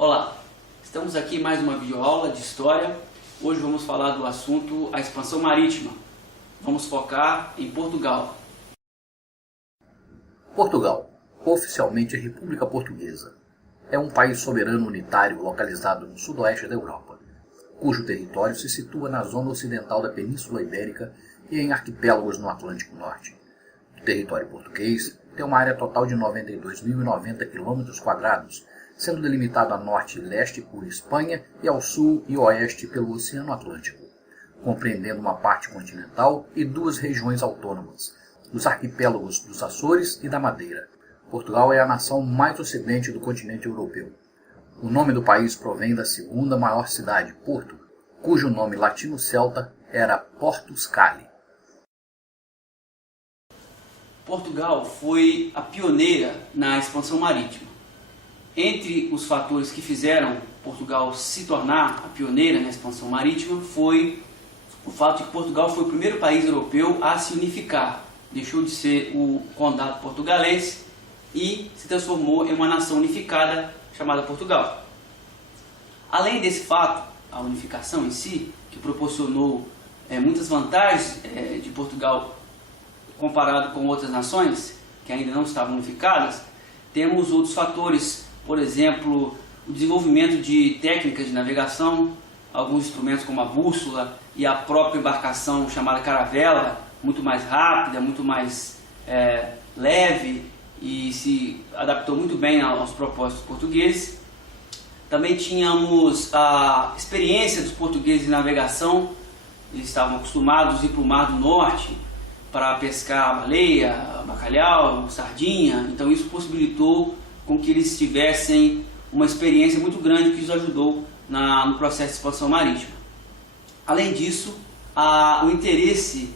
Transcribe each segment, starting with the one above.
Olá, estamos aqui em mais uma videoaula de História. Hoje vamos falar do assunto a expansão marítima. Vamos focar em Portugal. Portugal, oficialmente a República Portuguesa, é um país soberano unitário localizado no sudoeste da Europa, cujo território se situa na zona ocidental da Península Ibérica e em arquipélagos no Atlântico Norte. O território português tem uma área total de 92.090 km², sendo delimitado a norte e leste por Espanha e ao sul e oeste pelo Oceano Atlântico, compreendendo uma parte continental e duas regiões autônomas, os arquipélagos dos Açores e da Madeira. Portugal é a nação mais ocidente do continente europeu. O nome do país provém da segunda maior cidade, Porto, cujo nome latino-celta era Portus Cali. Portugal foi a pioneira na expansão marítima. Entre os fatores que fizeram Portugal se tornar a pioneira na expansão marítima foi o fato de que Portugal foi o primeiro país europeu a se unificar. Deixou de ser o condado portugalês e se transformou em uma nação unificada chamada Portugal. Além desse fato, a unificação em si, que proporcionou muitas vantagens de Portugal comparado com outras nações que ainda não estavam unificadas, temos outros fatores. Por exemplo, o desenvolvimento de técnicas de navegação, alguns instrumentos como a bússola e a própria embarcação chamada caravela, muito mais rápida, muito mais leve e se adaptou muito bem aos propósitos portugueses. Também tínhamos a experiência dos portugueses em navegação. Eles estavam acostumados a ir para o Mar do Norte para pescar baleia, bacalhau, sardinha, então isso possibilitou com que eles tivessem uma experiência muito grande que os ajudou no processo de expansão marítima. Além disso, o interesse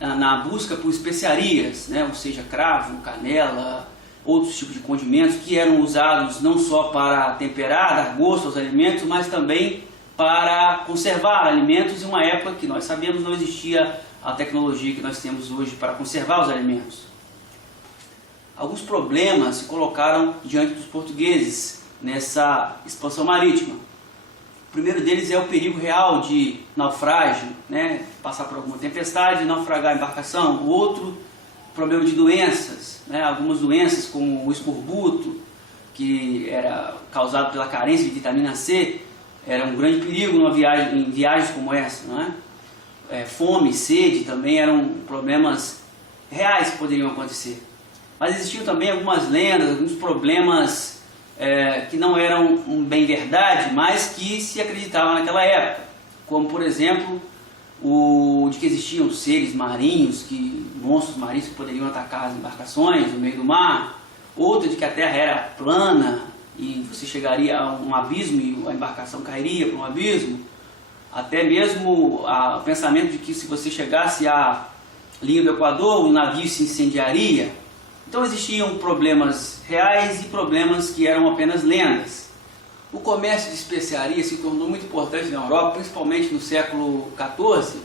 na busca por especiarias, ou seja, cravo, canela, outros tipos de condimentos que eram usados não só para temperar, dar gosto aos alimentos, mas também para conservar alimentos em uma época que nós sabemos não existia a tecnologia que nós temos hoje para conservar os alimentos. Alguns problemas se colocaram diante dos portugueses nessa expansão marítima. O primeiro deles é o perigo real de naufrágio, passar por alguma tempestade e naufragar a embarcação. O outro, problema de doenças, algumas doenças como o escorbuto, que era causado pela carência de vitamina C, era um grande perigo em viagens como essa. Fome e sede também eram problemas reais que poderiam acontecer. Mas existiam também algumas lendas, alguns problemas que não eram bem verdade, mas que se acreditavam naquela época. Como, por exemplo, de que existiam seres marinhos, monstros marinhos que poderiam atacar as embarcações no meio do mar. Outra de que a terra era plana e você chegaria a um abismo e a embarcação cairia para um abismo. Até mesmo o pensamento de que se você chegasse à linha do Equador, o navio se incendiaria. Então existiam problemas reais e problemas que eram apenas lendas. O comércio de especiarias se tornou muito importante na Europa, principalmente no século XIV,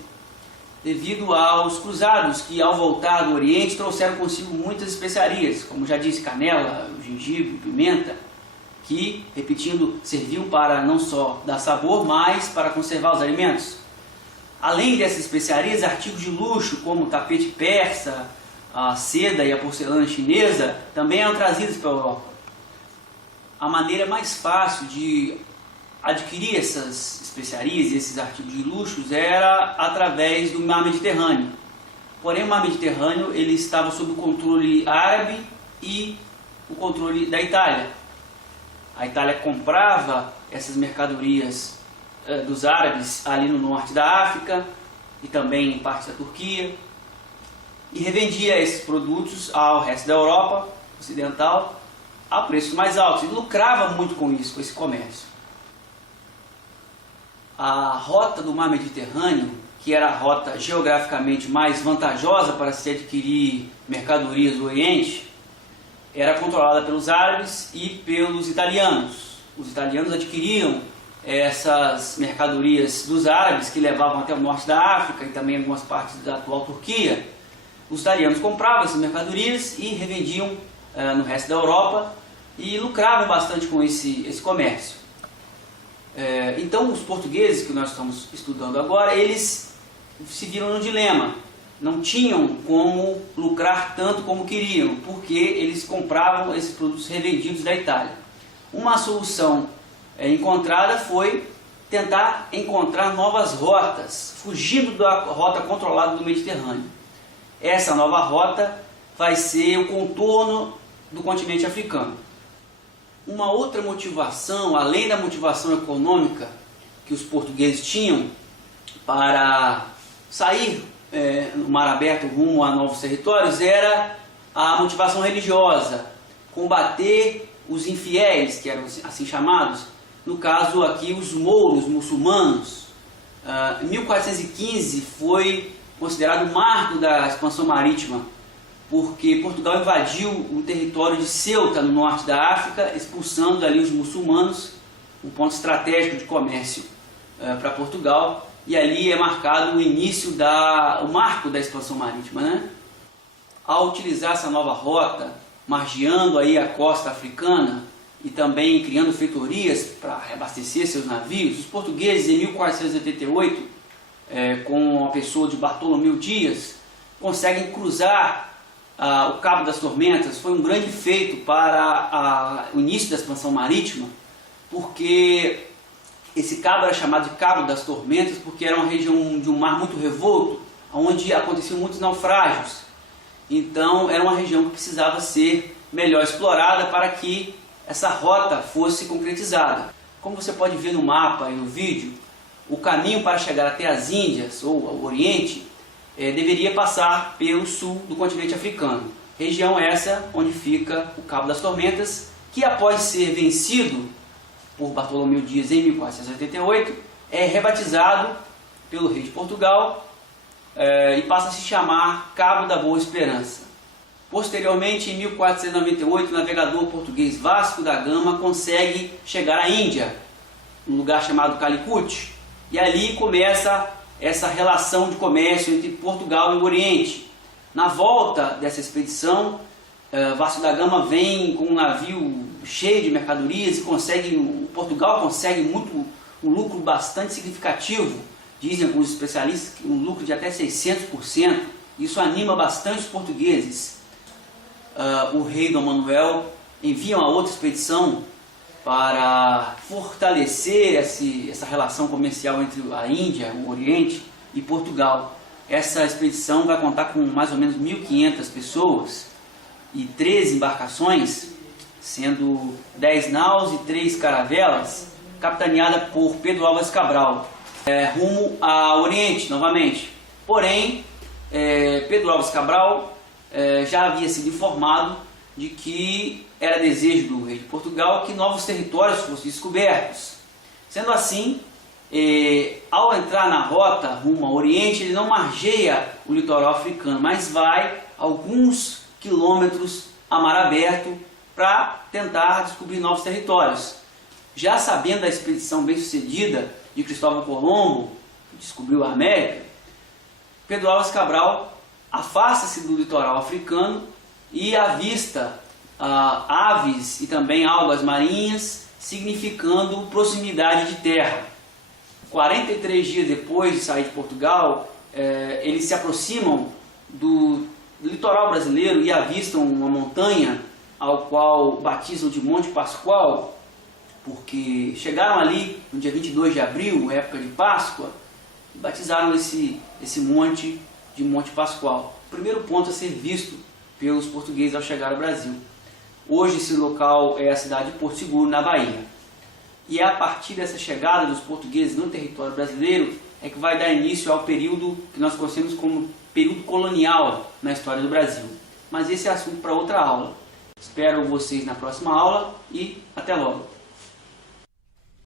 devido aos cruzados que, ao voltar do Oriente, trouxeram consigo muitas especiarias, como já disse, canela, gengibre, pimenta, que, repetindo, serviam para não só dar sabor, mas para conservar os alimentos. Além dessas especiarias, artigos de luxo, como o tapete persa, a seda e a porcelana chinesa também eram trazidas para a Europa. A maneira mais fácil de adquirir essas especiarias e esses artigos de luxo era através do mar Mediterrâneo. Porém, o mar Mediterrâneo ele estava sob o controle árabe e o controle da Itália. A Itália comprava essas mercadorias dos árabes ali no norte da África e também em parte da Turquia, e revendia esses produtos ao resto da Europa ocidental a preços mais altos e lucrava muito com isso, com esse comércio. A rota do mar Mediterrâneo, que era a rota geograficamente mais vantajosa para se adquirir mercadorias do Oriente, era controlada pelos árabes e pelos italianos. Os italianos adquiriam essas mercadorias dos árabes, que levavam até o norte da África e também algumas partes da atual Turquia. Os italianos compravam essas mercadorias e revendiam no resto da Europa e lucravam bastante com esse comércio. Então os portugueses que nós estamos estudando agora, eles se viram num dilema. Não tinham como lucrar tanto como queriam, porque eles compravam esses produtos revendidos da Itália. Uma solução encontrada foi tentar encontrar novas rotas, fugindo da rota controlada do Mediterrâneo. Essa nova rota vai ser o contorno do continente africano. Uma outra motivação, além da motivação econômica que os portugueses tinham para sair no mar aberto rumo a novos territórios, era a motivação religiosa, combater os infiéis, que eram assim chamados, no caso aqui os mouros, muçulmanos. Em 1415 foi considerado o marco da expansão marítima, porque Portugal invadiu o território de Ceuta, no norte da África, expulsando dali os muçulmanos, um ponto estratégico de comércio para Portugal, e ali é marcado o início o marco da expansão marítima, né? Ao utilizar essa nova rota, margeando aí a costa africana e também criando feitorias para reabastecer seus navios, os portugueses em 1488, com a pessoa de Bartolomeu Dias, conseguem cruzar o Cabo das Tormentas. Foi um grande feito para o início da expansão marítima, porque esse cabo era chamado de Cabo das Tormentas porque era uma região de um mar muito revolto, onde aconteciam muitos naufrágios. Então era uma região que precisava ser melhor explorada para que essa rota fosse concretizada. Como você pode ver no mapa e no vídeo, o caminho para chegar até as Índias ou ao Oriente deveria passar pelo sul do continente africano. Região essa onde fica o Cabo das Tormentas, que após ser vencido por Bartolomeu Dias em 1488, é rebatizado pelo rei de Portugal e passa a se chamar Cabo da Boa Esperança. Posteriormente, em 1498, o navegador português Vasco da Gama consegue chegar à Índia, um lugar chamado Calicut, e ali começa essa relação de comércio entre Portugal e o Oriente. Na volta dessa expedição, Vasco da Gama vem com um navio cheio de mercadorias e Portugal consegue um lucro bastante significativo. Dizem alguns especialistas que um lucro de até 600%. Isso anima bastante os portugueses. O rei Dom Manuel envia uma outra expedição para fortalecer essa relação comercial entre a Índia, o Oriente e Portugal. Essa expedição vai contar com mais ou menos 1.500 pessoas e 13 embarcações, sendo 10 naus e 3 caravelas, capitaneada por Pedro Álvares Cabral, rumo ao Oriente novamente. Porém, Pedro Álvares Cabral já havia sido informado de que era desejo do rei de Portugal que novos territórios fossem descobertos. Sendo assim, ao entrar na rota rumo ao Oriente, ele não margeia o litoral africano, mas vai alguns quilômetros a mar aberto para tentar descobrir novos territórios. Já sabendo da expedição bem-sucedida de Cristóvão Colombo, que descobriu a América, Pedro Álvares Cabral afasta-se do litoral africano e avista aves e também algas marinhas, significando proximidade de terra. 43 dias depois de sair de Portugal, eles se aproximam do litoral brasileiro e avistam uma montanha ao qual batizam de Monte Pascoal, porque chegaram ali no dia 22 de abril, época de Páscoa, e batizaram esse monte de Monte Pascoal. O primeiro ponto a ser visto pelos portugueses ao chegar ao Brasil. Hoje esse local é a cidade de Porto Seguro, na Bahia. E é a partir dessa chegada dos portugueses no território brasileiro é que vai dar início ao período que nós conhecemos como período colonial na história do Brasil. Mas esse é assunto para outra aula. Espero vocês na próxima aula e até logo!